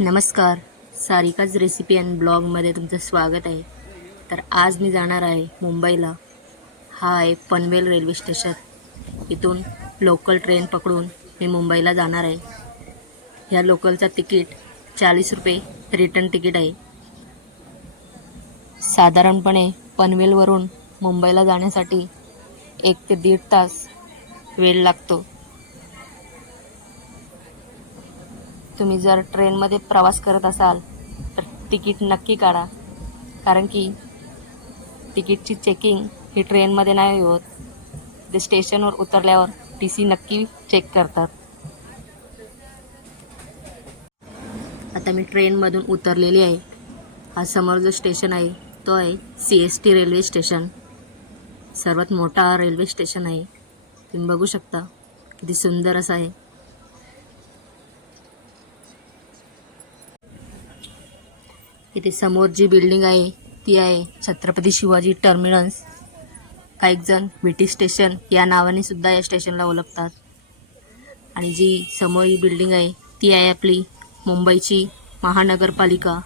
नमस्कार. Sarika's recipe and ब्लॉगमध्ये तुमचं स्वागत आहे. तर आज मी जाणार आहे मुंबईला. हा आहे पनवेल रेल्वे स्टेशन इथून लोकल ट्रेन पकडून मी मुंबईला जाणार आहे. ह्या लोकलचा तिकीट चाळीस रुपये रिटर्न तिकीट आहे. साधारणपणे पनवेलवरून मुंबईला जाण्यासाठी एक ते दीड तास वेळ लागतो. तुम्ही जर ट्रेनमध्ये प्रवास करत असाल तर तिकीट नक्की काढा. कारण की तिकीटची चेकिंग ही ट्रेनमध्ये नाही होत. ते स्टेशनवर उतरल्यावर टी सी नक्की चेक करतात. आता मी ट्रेनमधून उतरलेली आहे. हा समोर जो स्टेशन आहे तो आहे C S T railway station. सर्वात मोठा रेल्वे स्टेशन आहे. तुम्ही बघू शकता किती सुंदर असं आहे. इथे समोर जी बिल्डिंग आहे ती आहे छत्रपती शिवाजी टर्मिनस काही जण विटी स्टेशन या नावाने सुद्धा या स्टेशनला ओळखतात. आणि जी समोर ही बिल्डिंग आहे ती आहे आपली मुंबईची महानगरपालिका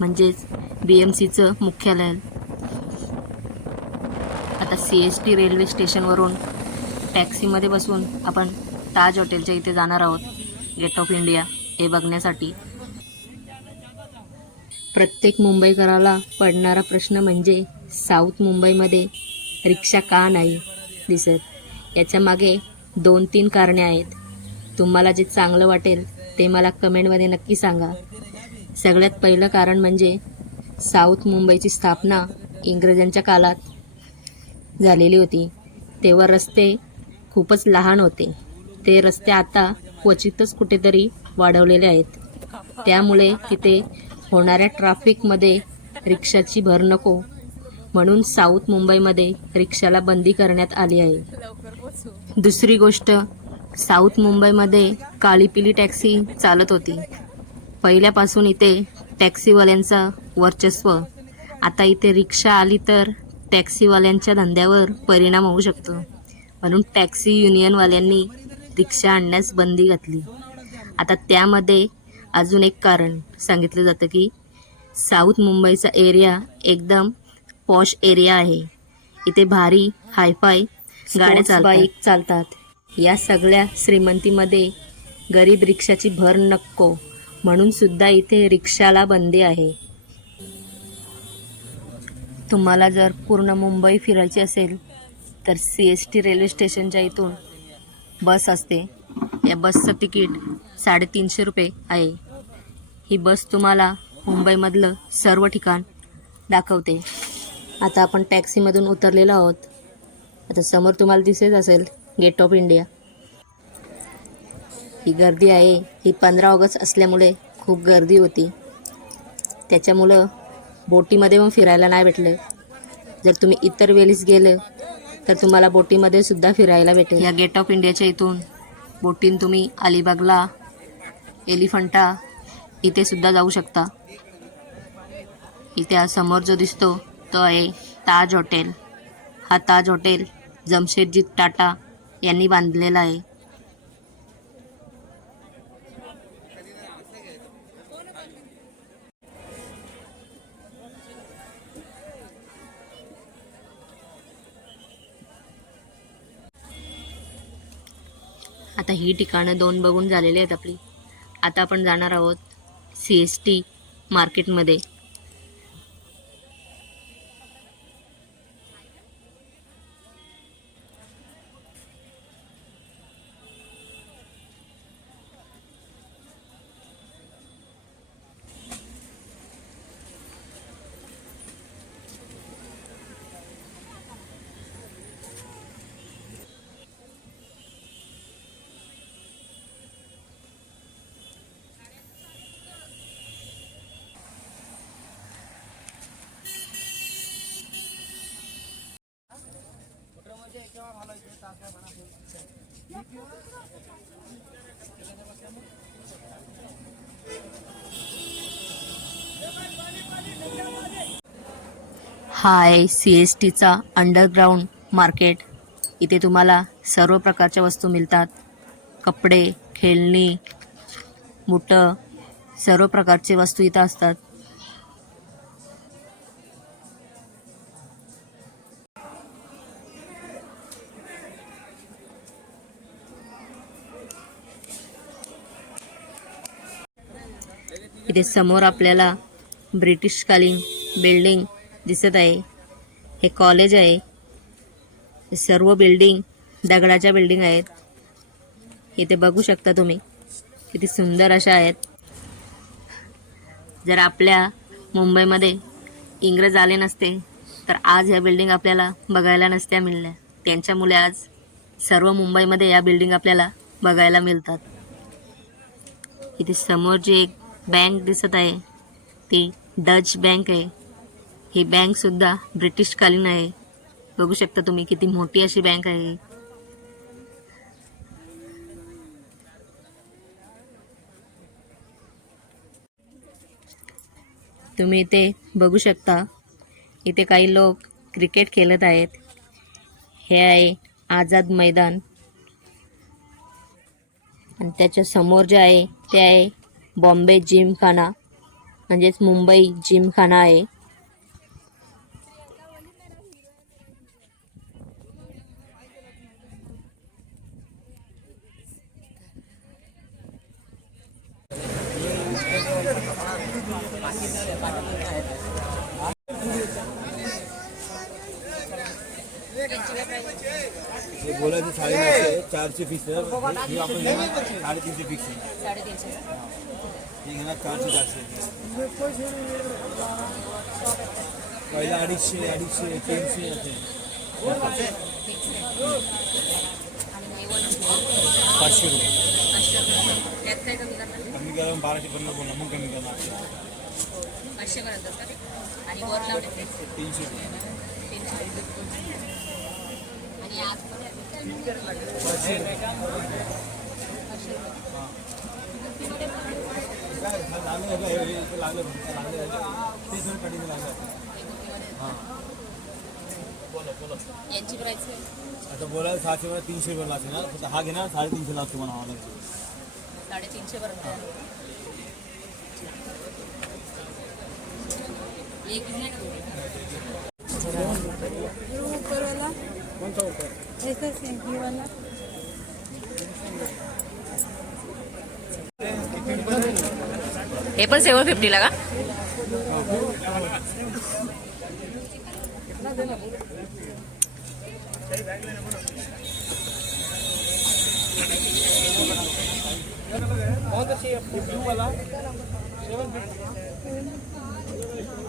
म्हणजेच बी एम सीचं मुख्यालय. आता सी एस टी रेल्वे स्टेशनवरून टॅक्सीमध्ये बसून आपण ताज हॉटेलच्या इथे जाणार आहोत. गेट ऑफ इंडिया हे बघण्यासाठी. प्रत्येक मुंबईकराला पडणारा प्रश्न म्हणजे साऊथ मुंबईमध्ये रिक्षा का नाही दिसत? याच्या मागे दोन तीन कारणे आहेत. तुम्हाला जे चांगलं वाटेल ते मला कमेंटमध्ये नक्की सांगा. सगळ्यात पहिलं कारण म्हणजे साऊथ मुंबईची स्थापना इंग्रजांच्या काळात झालेली होती. तेव्हा रस्ते खूपच लहान होते. ते रस्ते आता क्वचितच कुठेतरी वाढवलेले आहेत. त्यामुळे तिथे होणाऱ्या ट्रॅफिकमध्ये रिक्षाची भर नको म्हणून साऊथ मुंबईमध्ये रिक्षाला बंदी करण्यात आली आहे. दुसरी गोष्ट साऊथ मुंबईमध्ये काळीपिली टॅक्सी चालत होती. पहिल्यापासून इथे टॅक्सीवाल्यांचा वर्चस्व. आता इथे रिक्षा आली तर टॅक्सीवाल्यांच्या धंद्यावर परिणाम होऊ शकतो. म्हणून टॅक्सी युनियनवाल्यांनी रिक्षा आणण्यास बंदी घातली. आता त्यामध्ये अजून एक कारण सांगितलं जातं की साऊथ मुंबईचा एरिया एकदम पॉश एरिया आहे. इथे भारी हायफाय गाड्या चालतात. बाईक चालतात. या सगळ्या श्रीमंतीमध्ये गरीब रिक्षाची भर नको. म्हणून सुद्धा इथे रिक्षाला बंदी आहे. तुम्हाला जर पूर्ण मुंबई फिरायची असेल तर सी एस टी रेल्वे स्टेशनच्या इथून बस असते. या बसचं तिकीट साडेतीनशे रुपये आहे. ही बस तुम्हाला मुंबईमधलं सर्व ठिकाण दाखवते. आता आपण टॅक्सीमधून उतरलेलो आहोत. आता समोर तुम्हाला दिसत असेल गेट ऑफ इंडिया. ही गर्दी आहे. ही पंधरा ऑगस्ट असल्यामुळे खूप गर्दी होती. त्याच्यामुळं बोटीमध्ये पण फिरायला नाही भेटलं. जर तुम्ही इतर वेळीस गेलं तर तुम्हाला बोटीमध्ये सुद्धा फिरायला भेटेल. या गेट ऑफ इंडियाच्या इथून बोटीन तुम्ही अलिबागला एलिफंटा इथे सुद्धा जाऊ शकता. इथे हा समोर जो दिसतो तो आहे ताज हॉटेल. हा ताज हॉटेल जमशेदजी टाटा यांनी बांधलेला आहे. आता ही ठिकाणं दोन बघून झालेली आहेत आपली. आता आपण जाणार आहोत सी एस टी मार्केटमध्ये. हा आहे सी एस टीचा अंडरग्राऊंड मार्केट इथे तुम्हाला सर्व प्रकारच्या वस्तू मिळतात. कपडे खेळणी बुटं सर्व प्रकारचे वस्तू इथं असतात. इथे समोर आपल्याला ब्रिटिशकालीन बिल्डिंग दिसत आहे. हे कॉलेज आहे. हे सर्व बिल्डिंग दगडाच्या बिल्डिंग आहेत. इथे बघू शकता तुम्ही. किती सुंदर अशा आहेत. जर आपल्या मुंबईमध्ये इंग्रज आले नसते तर आज ह्या बिल्डिंग आपल्याला बघायला नसत्या मिळल्या. त्यांच्यामुळे आज सर्व मुंबईमध्ये या बिल्डिंग आपल्याला बघायला मिळतात. इथे समोर जी एक बँक दिसत आहे ती डच बँक आहे. ही बँकसुद्धा ब्रिटिशकालीन आहे. बघू शकता तुम्ही किती मोठी अशी बँक आहे. तुम्ही इथे बघू शकता इथे काही लोक क्रिकेट खेळत आहेत. हे आहे आझाद मैदान. आणि त्याच्यासमोर जे आहे ते आहे बॉम्बे जिमखाना म्हणजेच मुंबई जिमखाना आहे. हे बोलायचं साडेनऊशे चारशे फिक्स आहे हे आपण घेणार साडेतीनशे फिक्स आहे हे घेणार चारशे चारशे पहिला अडीचशे अडीचशे तीनशे असे पाचशे रुपये कमी करा बाराशे पन्नास बोला मग कमी करणार तीनशे रुपये काय लागलं हे बघ, हे इथे लागलं बघ, इथे लागलं आहे. ते. सगळं कटिंग लागलं हां बोला बोला यांची प्राइस आता बोलायला सहाशे मला तीनशे रुपये लागते ना. हा घेणार साडेतीनशे लागतो मला साडेतीनशे पर्यंत. एक पण ऊपर वाला ऐसा सेंकी वाला हे पण सेवन फिफ्टीला का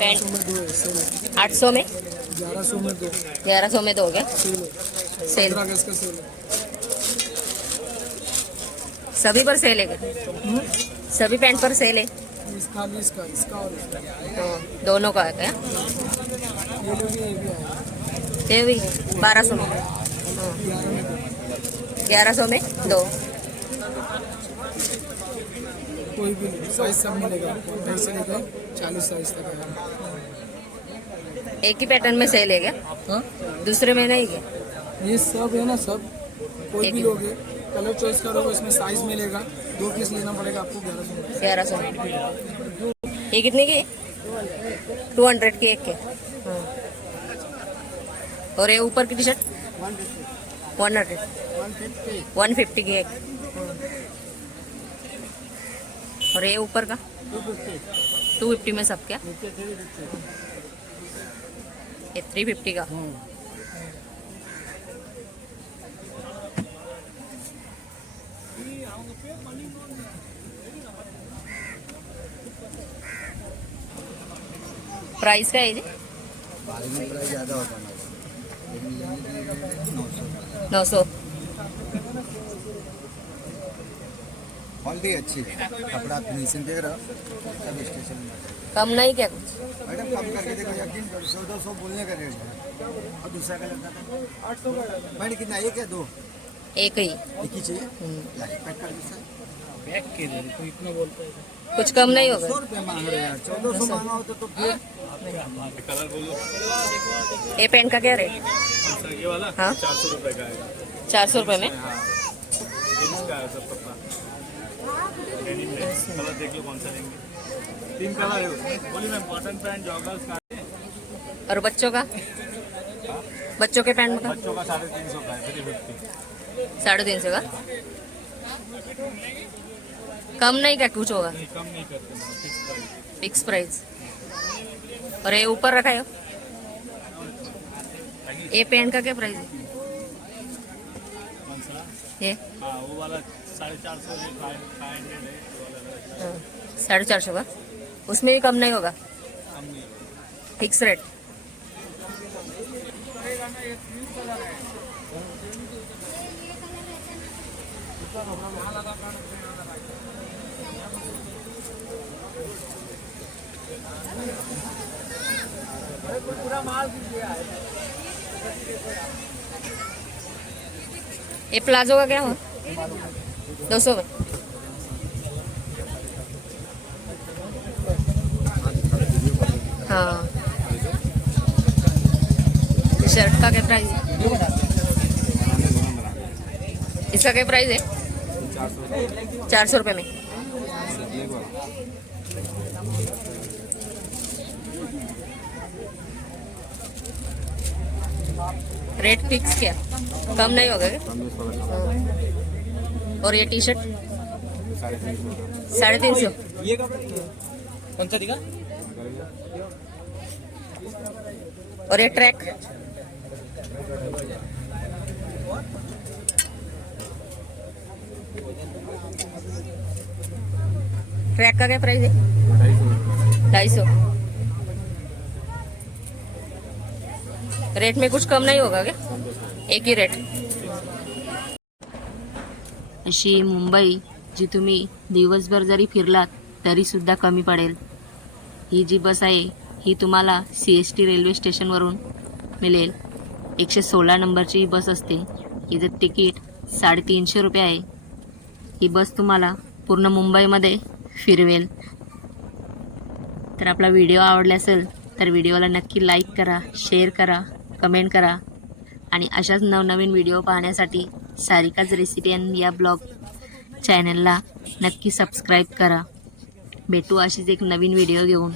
पैंट आठ सौ में। ग्यारह सौ में दो ग्यारह सेल। सभी पर सेल है। सभी पैंट पर सेल है। हाँ, दोनों का है। क्या ये भी बारह सौ में। ग्यारह सौ में दो। कोई भी साइज़ सब मिलेगा। चालीस साइज़ तक है। एक ही पैटर्न में सेल है क्या? हाँ? दूसरे में नहीं क्या ये सब है ना सब। कोई भी ही। लोगे कलर चॉइस करोगे इसमें साइज़ मिलेगा। दो पीस लेना पड़ेगा आपको ग्यारह सौ। ग्यारह सौ। ये कितने की? टू हंड्रेड की एक के। हाँ। और ये ऊपर की T-shirt one hundred one fifty की एक। और ये ऊपर का? टू फिफ्टी में सब क्या? ये थ्री फिफ्टी का। प्राइस का है जी? है नौ सौ। क्वालिटी अच्छी है। कपड़ा फिनिशिंग देख रहे हो? सब स्टेशन में। कम नहीं क्या कुछ? मैडम कम करके देखो यकीन करो सौ दो सौ बोलने का रेट है। और दूसरा कलर का आठ सौ मैडम कितना एक या दो? एक ही। एक ही चाहिए? पैक कर दो पैक के दे तो इतना बोलता है? कुछ कम नहीं होगा। सौ रुपये मांग रहे हैं यार चौदह सौ मांगा होता तो फिर? ये पेंट का क्या रेट? ये वाला हाँ। चार सौ रुपए का है चार सौ रुपये में? कलर देख लो कौन सा लेंगे तीन कलर है मैम कॉटन पैंट जॉगर्स का और बच्चों का? बच्चों के पैंट का? बच्चों का साढ़े तीन सौ का है थ्री फिफ्टी साढ़े तीन सौ का? कम नहीं क्या कुछ होगा? नहीं कम नहीं करते फिक्स प्राइस और ये ऊपर रखा है? ये पेंट का क्या प्राइस है? ये? हाँ वो वाला साढ़े चार सौ है फाइव फाइव हंड्रेड है वो वाला हाँ, साढ़े चार सौ का? उसमें भी कम नहीं होगा? कम नहीं। है। Fix rate? ये प्लाजो का क्या हुआ? दो सौ में हाँ शर्ट का क्या प्राइस है इसका क्या प्राइस है चार सौ रुपये में रेट फिक्स क्या? कम नहीं होगा क्या। और ये टी शर्ट साढ़े तीन सौ। कौन सा दिखा? और ये ट्रैक ट्रैक का क्या प्राइस है? ढाई सौ। रेट में कुछ कम नहीं होगा क्या? एक ही रेट अशी मुंबई जी तुम्ही दिवसभर जरी फिरलात तरीसुद्धा कमी पडेल. ही जी बस आहे ही तुम्हाला सी एस टी रेल्वे स्टेशनवरून मिळेल. एकशे सोळा नंबरची ही बस असते. हिचं तिकीट साडेतीनशे रुपये आहे. ही बस तुम्हाला पूर्ण मुंबईमध्ये फिरवेल. तर आपला व्हिडिओ आवडला असेल तर व्हिडिओला नक्की लाईक करा शेअर करा कमेंट करा. आणि अशाच नवनवीन व्हिडिओ पाहण्यासाठी सारिकाच रेसिपी अँड या ब्लॉग चॅनलला नक्की सबस्क्राईब करा. भेटू अशीच एक नवीन व्हिडिओ घेऊन.